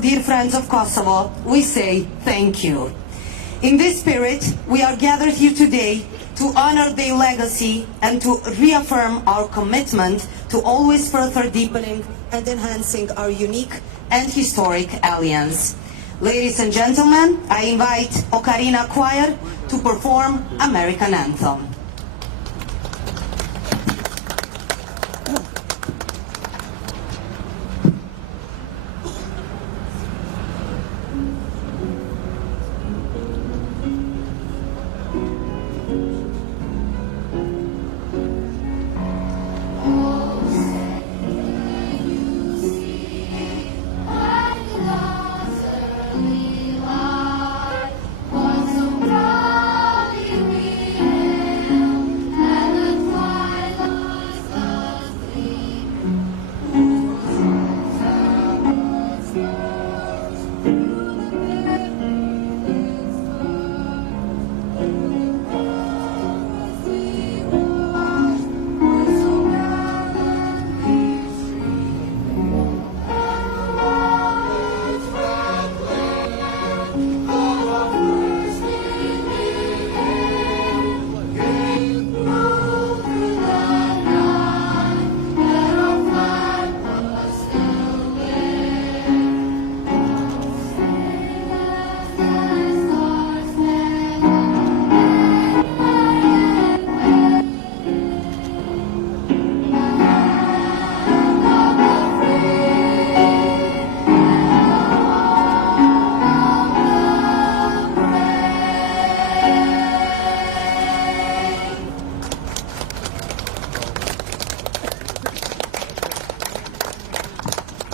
Dear friends of Kosovo, we say thank you. In this spirit, we are gathered here today to honor their legacy and to reaffirm our commitment to always further deepening and enhancing our unique and historic alliance. Ladies and gentlemen, I invite Ocarina Choir to perform American Anthem.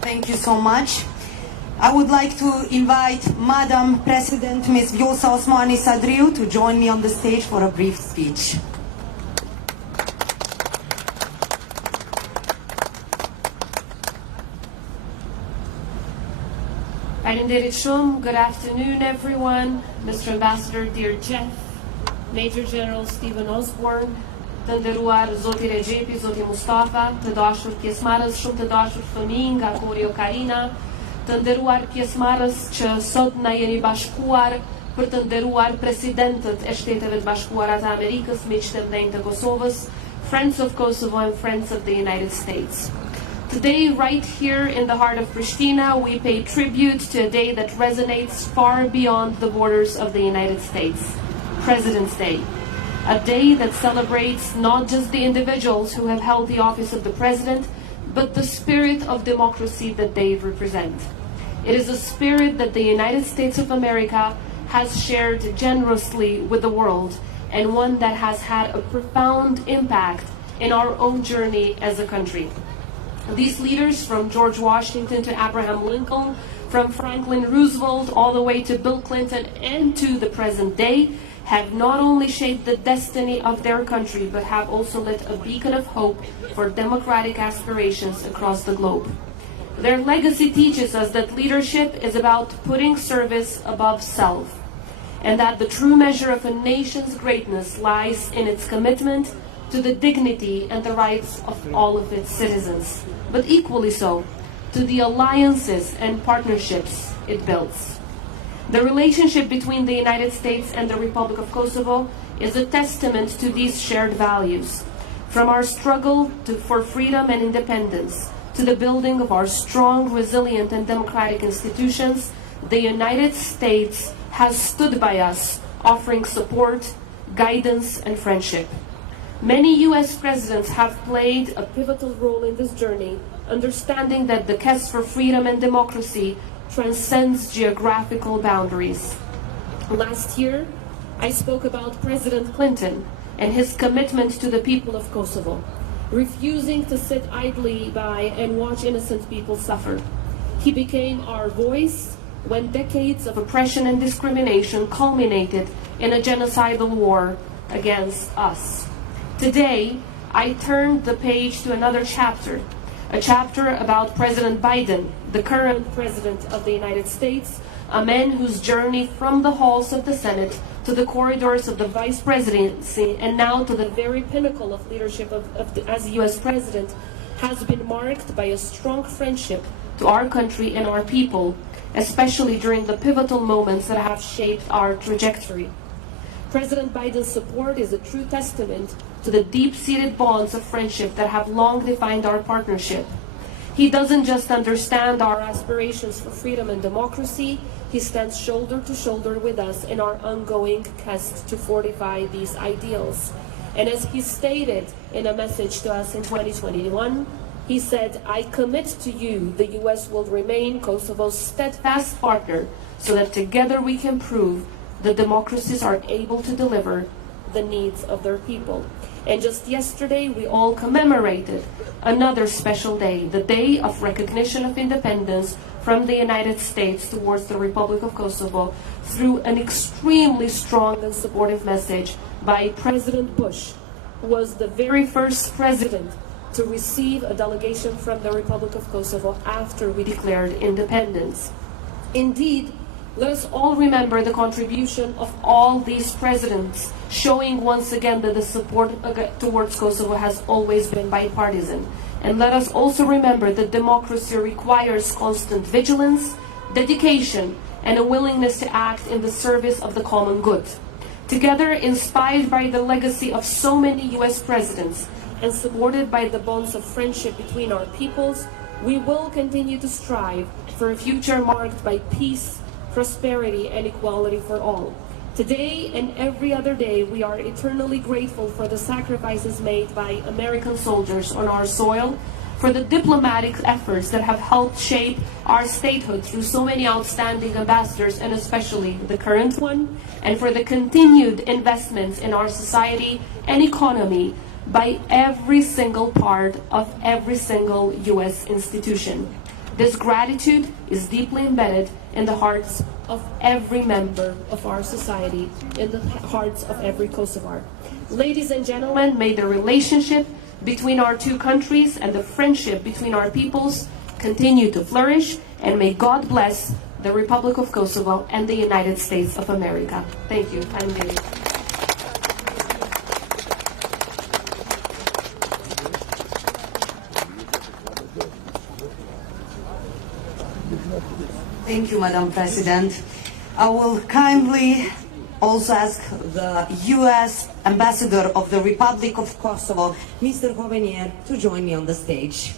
Thank you so much. I would like to invite Madam President Ms. Vjosa Osmani to join me on the stage for a brief speech. Good afternoon, everyone. Mr. Ambassador, dear Jeff, Major General Stephen Osborne, të nderuar Zoti Regjepi, Zoti Mustafa, të dashur pjesëmarrës, shumë të dashur fëmijë nga kori Ocarina, të nderuar pjesëmarrës që sot na jeni bashkuar për të nderuar presidentët e Shteteve të Bashkuara të Amerikës, miq të mëdhenj të Kosovës, friends of Kosovo and friends of the United States. Today, right here in the heart of Pristina, we pay tribute to a day that resonates far beyond the borders of the United States, President's Day. A day that celebrates not just the individuals who have held the office of the president, but the spirit of democracy that they represent. It is a spirit that the United States of America has shared generously with the world, and one that has had a profound impact in our own journey as a country. These leaders, from George Washington to Abraham Lincoln, from Franklin Roosevelt all the way to Bill Clinton and to the present day, have not only shaped the destiny of their country, but have also lit a beacon of hope for democratic aspirations across the globe. Their legacy teaches us that leadership is about putting service above self, and that the true measure of a nation's greatness lies in its commitment to the dignity and the rights of all of its citizens, but equally so, to the alliances and partnerships it builds. The relationship between the United States and the Republic of Kosovo is a testament to these shared values. From our struggle for freedom and independence to the building of our strong, resilient, and democratic institutions, the United States has stood by us, offering support, guidance, and friendship. Many U.S. presidents have played a pivotal role in this journey, understanding that the quest for freedom and democracy transcends geographical boundaries. Last year, I spoke about President Clinton and his commitment to the people of Kosovo, refusing to sit idly by and watch innocent people suffer. He became our voice when decades of oppression and discrimination culminated in a genocidal war against us. Today, I turned the page to another chapter, a chapter about President Biden, the current President of the United States, a man whose journey from the halls of the Senate to the corridors of the Vice Presidency and now to the very pinnacle of leadership as a U.S. President has been marked by a strong friendship to our country and our people, especially during the pivotal moments that have shaped our trajectory. President Biden's support is a true testament to the deep-seated bonds of friendship that have long defined our partnership. He doesn't just understand our aspirations for freedom and democracy, he stands shoulder to shoulder with us in our ongoing quest to fortify these ideals. And as he stated in a message to us in 2021, he said, "I commit to you the U.S. will remain Kosovo's steadfast partner so that together we can prove that democracies are able to deliver the needs of their people." And just yesterday, we all commemorated another special day, the Day of Recognition of Independence from the United States towards the Republic of Kosovo, through an extremely strong and supportive message by President Bush, who was the very first president to receive a delegation from the Republic of Kosovo after we declared independence. Indeed, let us all remember the contribution of all these presidents, showing once again that the support towards Kosovo has always been bipartisan. And let us also remember that democracy requires constant vigilance, dedication, and a willingness to act in the service of the common good. Together, inspired by the legacy of so many U.S. presidents and supported by the bonds of friendship between our peoples, we will continue to strive for a future marked by peace, prosperity, and equality for all. Today and every other day, we are eternally grateful for the sacrifices made by American soldiers on our soil, for the diplomatic efforts that have helped shape our statehood through so many outstanding ambassadors, and especially the current one, and for the continued investments in our society and economy by every single part of every single U.S. institution. This gratitude is deeply embedded in the hearts of every member of our society, in the hearts of every Kosovar. Ladies and gentlemen, may the relationship between our two countries and the friendship between our peoples continue to flourish, and may God bless the Republic of Kosovo and the United States of America. Thank you. I'm David. Thank you, Madam President. I will kindly also ask the U.S. Ambassador of the Republic of Kosovo, Mr. Hovenier, to join me on the stage.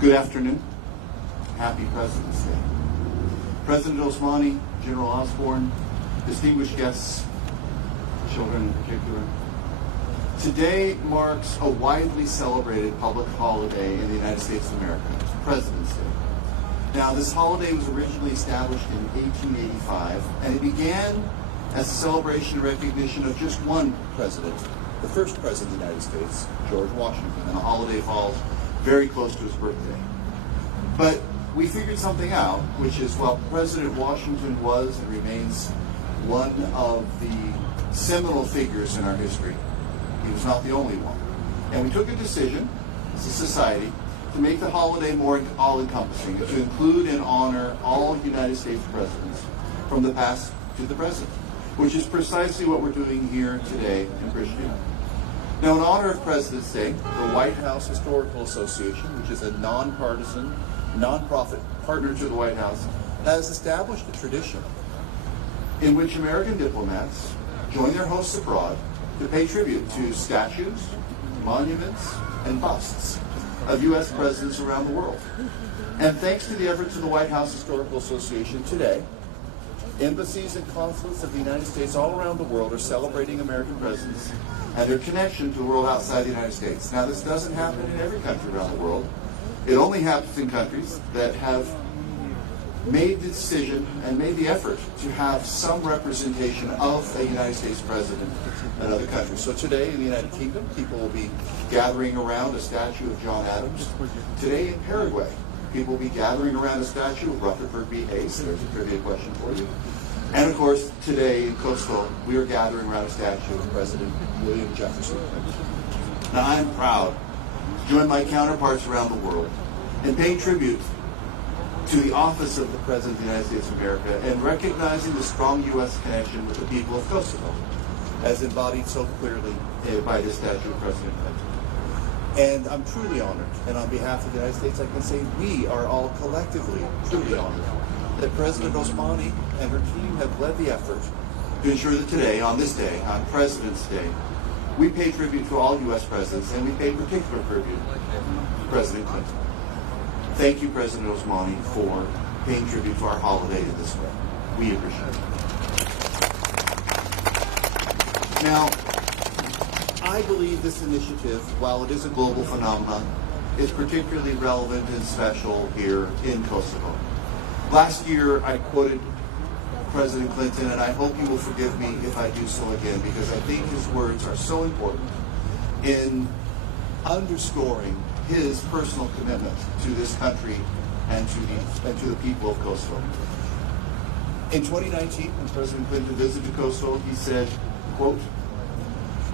Good afternoon. Happy President's Day. President Osmani, General Osborne, distinguished guests, children in particular. Today marks a widely celebrated public holiday in the United States of America, President's Day. Now, this holiday was originally established in 1885, and it began as a celebration and recognition of just one president, the first president of the United States, George Washington, and the holiday falls very close to his birthday. But we figured something out, which is, while President Washington was and remains one of the seminal figures in our history, he was not the only one. And we took a decision as a society to make the holiday more all-encompassing, to include and honor all United States presidents from the past to the present, which is precisely what we're doing here today in Pristina. Now, in honor of President's Day, the White House Historical Association, which is a nonpartisan, nonprofit partner to the White House, has established a tradition in which American diplomats join their hosts abroad to pay tribute to statues, monuments, and busts of U.S. presidents around the world. And thanks to the efforts of the White House Historical Association today, embassies and consulates of the United States all around the world are celebrating American presidents and their connection to the world outside the United States. Now, this doesn't happen in every country around the world. It only happens in countries that have made the decision and made the effort to have some representation of a United States president in other countries. So today in the United Kingdom, people will be gathering around a statue of John Adams. Today in Paraguay, people will be gathering around a statue of Rutherford B. Hayes. There's a trivia question for you. And of course, today in Kosovo, we are gathering around a statue of President William Jefferson. Now, I'm proud to join my counterparts around the world in paying tribute to the office of the President of the United States of America and recognizing the strong U.S. connection with the people of Kosovo, as embodied so clearly by the statue of President Clinton. And I'm truly honored, and on behalf of the United States, I can say we are all collectively truly honored that President Osmani and her team have led the effort to ensure that today, on this day, on President's Day, we pay tribute to all U.S. presidents, and we pay particular tribute to President Clinton. Thank you, President Osmani, for paying tribute to our holiday in this way. We appreciate it. Now, I believe this initiative, while it is a global phenomenon, is particularly relevant and special here in Kosovo. Last year, I quoted President Clinton, and I hope you will forgive me if I do so again, because I think his words are so important in underscoring his personal commitment to this country and to the people of Kosovo. In 2019, when President Clinton visited Kosovo, he said, quote,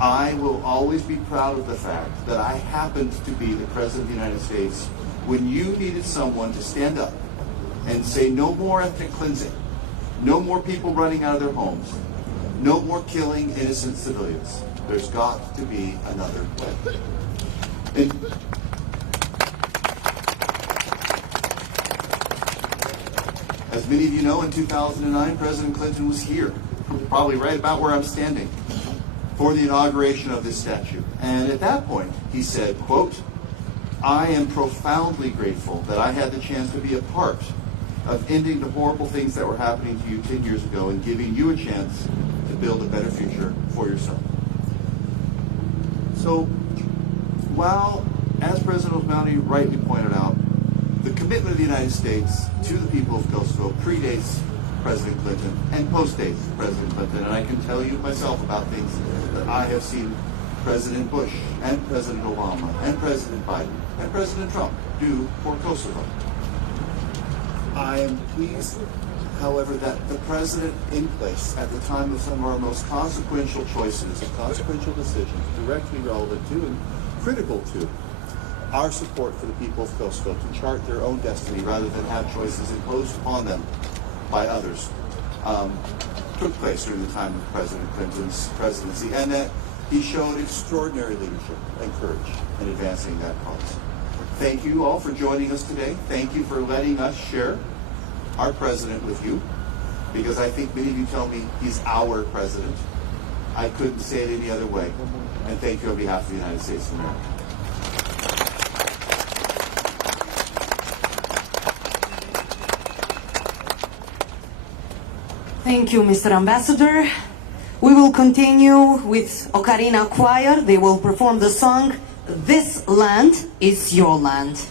"I will always be proud of the fact that I happened to be the President of the United States when you needed someone to stand up and say no more ethnic cleansing, no more people running out of their homes, no more killing innocent civilians. There's got to be another way." As many of you know, in 2009, President Clinton was here, probably right about where I'm standing, for the inauguration of this statue. And at that point, he said, quote, "I am profoundly grateful that I had the chance to be a part of ending the horrible things that were happening to you 10 years ago and giving you a chance to build a better future for yourself." So, while, as President Osmani rightly pointed out, the commitment of the United States to the people of Kosovo predates President Clinton and postdates President Clinton, and I can tell you myself about things that I have seen President Bush and President Obama and President Biden and President Trump do for Kosovo. I am pleased, however, that the president in place at the time of some of our most consequential choices and consequential decisions, directly relevant to and critical to our support for the people of Kosovo to chart their own destiny rather than have choices imposed upon them by others, took place during the time of President Clinton's presidency, and that he showed extraordinary leadership and courage in advancing that cause. Thank you all for joining us today. Thank you for letting us share our president with you, because I think many of you tell me he's our president. I couldn't say it any other way. And thank you on behalf of the United States of America. Thank you, Mr. Ambassador. We will continue with Ocarina Choir. They will perform the song, "This Land is Your Land."